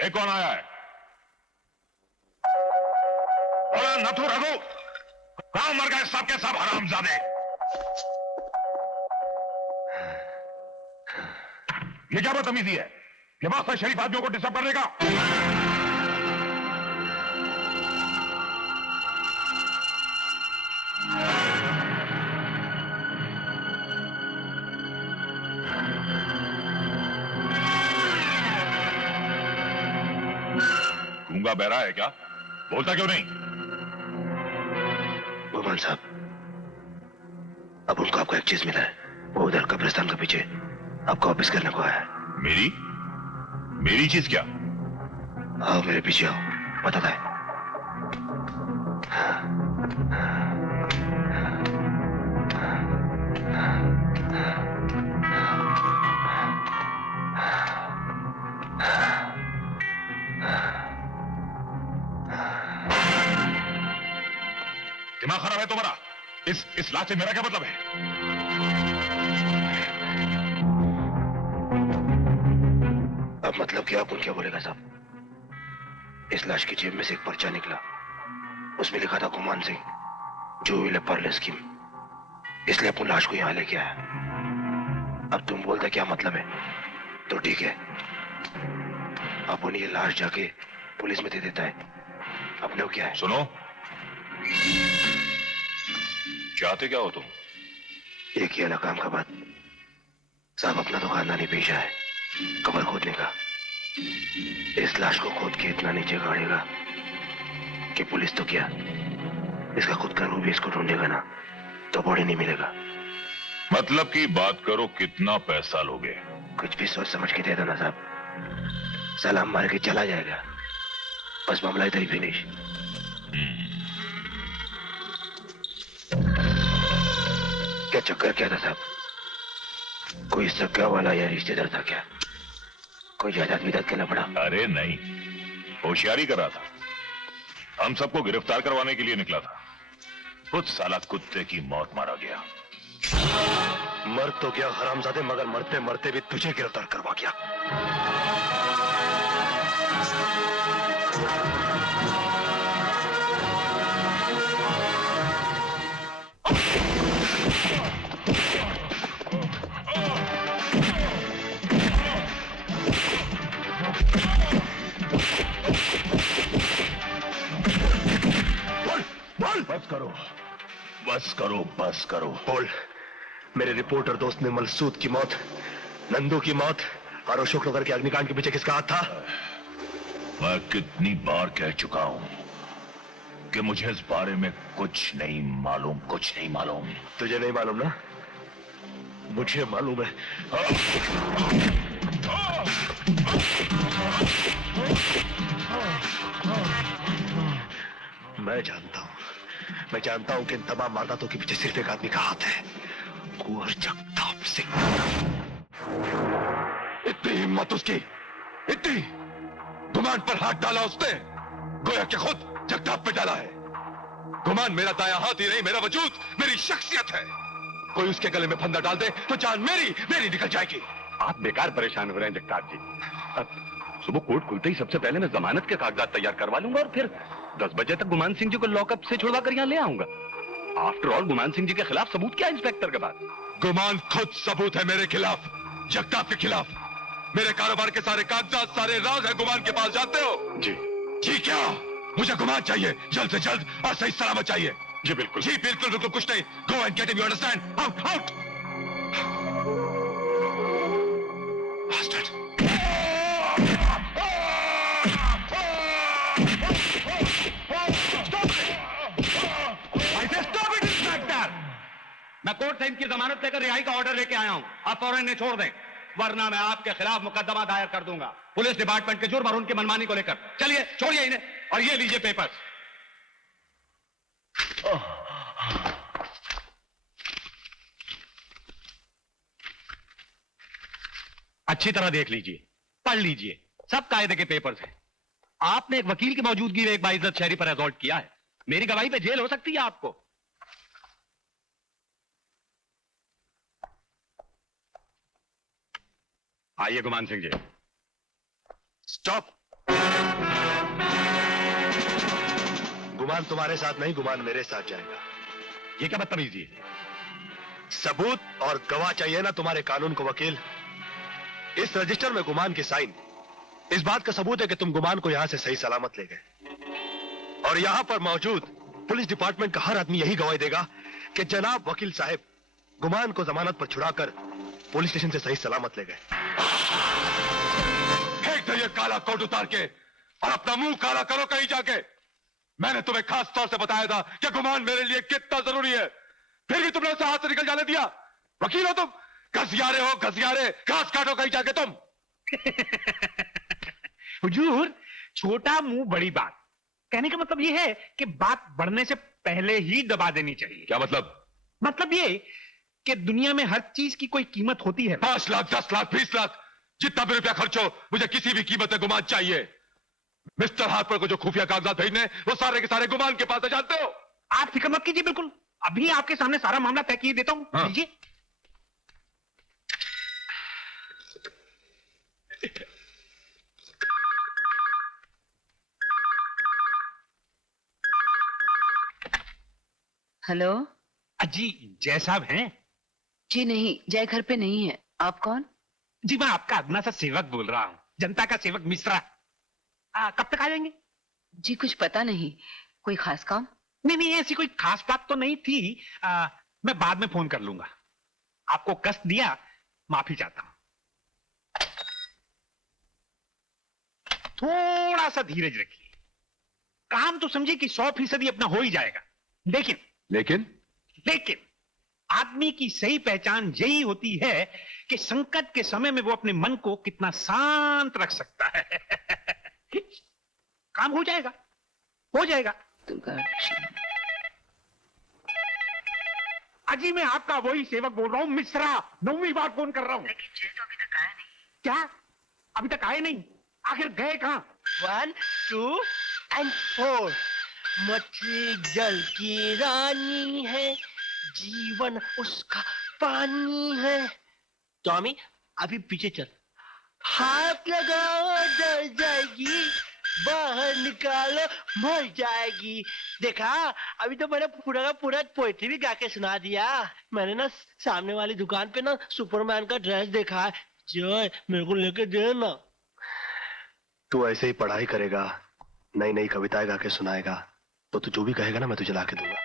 देख कौन आया है। बोला नथु रघु, कहां मर गए सब के सब हरामजादे। ये क्या बदतमीजी है कि वास्ता शरीफ आदमियों को डिस्टर्ब करने का। गूंगा बहरा है क्या? बोलता क्यों नहीं? गोपाल साहब, अब उनको आपको एक चीज मिला है। वो उधर कब्रिस्तान के पीछे आपको वापस करने को आया है। मेरी चीज क्या? आओ मेरे पीछे आओ, बताता है। दिमाग खराब है तुम्हारा? इस लाश से मेरा क्या मतलब है? अब मतलब क्या अपन क्या बोलेगा साहब? इस लाश की जेब में से एक पर्चा निकला, उसमें लिखा था गुमान सिंह, जो विल पार्ले स्कीम। इसलिए अपन लाश को यहां लेके आया। अब तुम बोलते क्या मतलब है? तो ठीक है, अपन ये लाश जाके पुलिस में दे देता है। अपने को क्या है? सुनो, चाहते क्या हो तुम? एक ही अलग काम का बात साहब, अपना तो खानदानी पेशा है कब्र खोदने का। इस लाश को खोद के इतना नीचे गाड़ेगा कि पुलिस तो क्या, इसका खुद का रूप भी इसको ढूंढेगा ना तो बॉडी नहीं मिलेगा। मतलब की बात करो, कितना पैसा लोगे? कुछ भी सोच समझ के दे देना साहब, सलाम मार के चला जाएगा, बस मामला इधर ही फिनिश। क्या चक्कर क्या था साहब? कोई सगा वाला या रिश्तेदार था क्या? कोई जायदाद विदाद करना पड़ा? अरे नहीं, होशियारी कर रहा था। हम सबको गिरफ्तार करवाने के लिए निकला था। कुछ साला कुत्ते की मौत मारा गया। मर तो गया हरामजादे, मगर मरते मरते भी तुझे गिरफ्तार करवा गया। बस करो, बस करो, बस करो। बोल, मेरे रिपोर्टर दोस्त ने मलसूद की मौत, नंदू की मौत और अशोक नगर के अग्निकांड के पीछे किसका हाथ था? मैं कितनी बार कह चुका हूं कि मुझे इस बारे में कुछ नहीं मालूम, कुछ नहीं मालूम। तुझे नहीं मालूम ना? मुझे मालूम है। मैं जानता हूं कि इन तमाम वारदातों के पीछे सिर्फ एक आदमी का हाथ है, कुंवर जगताप सिंह। इतनी हिम्मत उसकी, इतनी गुमान पर हाथ डाला उसने, गोया कि खुद जगताप पे डाला है। गुमान मेरा दाया हाथ ही नहीं, मेरा वजूद, मेरी शख्सियत है। कोई उसके गले में फंदा डाल दे तो जान मेरी निकल जाएगी। आप बेकार परेशान हो रहे हैं जगताप जी। अब सुबह कोर्ट खुलते ही सबसे पहले मैं जमानत के कागजात तैयार करवा लूंगा और फिर 10 बजे तक गुमान सिंह जी को लॉकअप से छुड़वा कर यहाँ ले आऊंगा। आफ्टर ऑल गुमान सिंह जी के खिलाफ सबूत क्या इंस्पेक्टर के पास? गुमान खुद सबूत है मेरे खिलाफ, जगताप के खिलाफ। मेरे कारोबार के सारे कागजात, सारे राज है गुमान के पास, जानते हो? जी जी क्या? मुझे गुमान चाहिए, जल्द से जल्द और सही सलामत चाहिए। जी बिल्कुल, जी बिल्कुल बिल्कुल, कुछ नहीं। Go and get him, you understand? Out out. मैं कोर्ट से इनकी जमानत लेकर रिहाई का ऑर्डर लेके आया हूं। आप फौरन इन्हें छोड़ दें, वरना मैं आपके खिलाफ मुकदमा दायर कर दूंगा पुलिस डिपार्टमेंट के जुर्म और उनकी मनमानी को लेकर। चलिए छोड़िए इन्हें और ये लीजिए पेपर्स। अच्छी तरह देख लीजिए, पढ़ लीजिए, सब कायदे के पेपर्स हैं। आपने एक वकील की मौजूदगी में एक बाइज्जत शहरी पर असॉल्ट किया है। मेरी गवाही पे जेल हो सकती है आपको। आइए गुमान सिंह जी। स्टॉप। गुमान तुम्हारे साथ नहीं, गुमान मेरे साथ जाएगा। ये क्या बदतमीजी है? सबूत और गवाह चाहिए ना तुम्हारे कानून को वकील। इस रजिस्टर में गुमान के साइन इस बात का सबूत है कि तुम गुमान को यहां से सही सलामत ले गए। और यहां पर मौजूद पुलिस डिपार्टमेंट का हर आदमी यही गवाही देगा कि जनाब वकील साहब गुमान को जमानत पर छुड़ाकर पुलिस स्टेशन से सही सलामत ले गए। फेंक दो ये काला कोट उतार के और अपना मुंह काला करो कहीं जाके। मैंने तुम्हें खास तौर से बताया था कि गुमान मेरे लिए कितना जरूरी है, फिर भी तुमने उसे हाथ से निकल जाने दिया। वकील हो तुम, घसियारे हो घसियारे, घास काटो कहीं जाके तुम। हुजूर, छोटा मुंह बड़ी बात, कहने का मतलब यह है कि बात बढ़ने से पहले ही दबा देनी चाहिए। क्या मतलब? मतलब ये कि दुनिया में हर चीज की कोई कीमत होती है। 5 लाख 10 लाख 20 लाख जितना भी रुपया खर्च हो, मुझे किसी भी कीमत में गुमान चाहिए। मिस्टर हार्पर को जो खुफिया कागजात भेजने वो सारे के सारे गुमान के पास है, जानते हो। आप फिक्र मत कीजिए, बिल्कुल अभी आपके सामने सारा मामला तय किए देता हूं। हाँ। लीजिए। हेलो। जी जय साहब हैं? जी नहीं, जय घर पे नहीं है। आप कौन? जी मैं आपका अदना सा सेवक बोल रहा हूं, जनता का सेवक मिश्रा। कब तक आ जाएंगे? जी कुछ पता नहीं, कोई खास काम? नहीं नहीं, ऐसी कोई खास बात तो नहीं थी। मैं बाद में फोन कर लूंगा। आपको कष्ट दिया, माफी चाहता हूं। थोड़ा सा धीरज रखिए, काम तो समझिए कि 100% अपना हो ही जाएगा। लेकिन आदमी की सही पहचान यही होती है कि संकट के समय में वो अपने मन को कितना शांत रख सकता है। काम हो जाएगा, हो जाएगा। दुर्गा अजी मैं आपका वही सेवक बोल रहा हूं, मिश्रा। 9वीं बार फोन कर रहा हूं। लेकिन जय तो अभी तक आया नहीं। क्या अभी तक आए नहीं? आखिर गए कहां? 1 2 and 4 मछली जल की रानी है, जीवन उसका पानी है। टॉमी अभी पीछे चल। हाथ लगाओ डर जाएगी, बाहर निकालो मर जाएगी। देखा, अभी तो मैंने पूरा का पूरा पोएट्री भी गा के सुना दिया। मैंने ना सामने वाली दुकान पे ना सुपरमैन का ड्रेस देखा है। जय मेरे को लेके दे ना। तू ऐसे ही पढ़ाई करेगा, नई नई कविताएं गा के सुनाएगा, तो तू जो भी कहेगा ना मैं तुझे ला के दूंगा।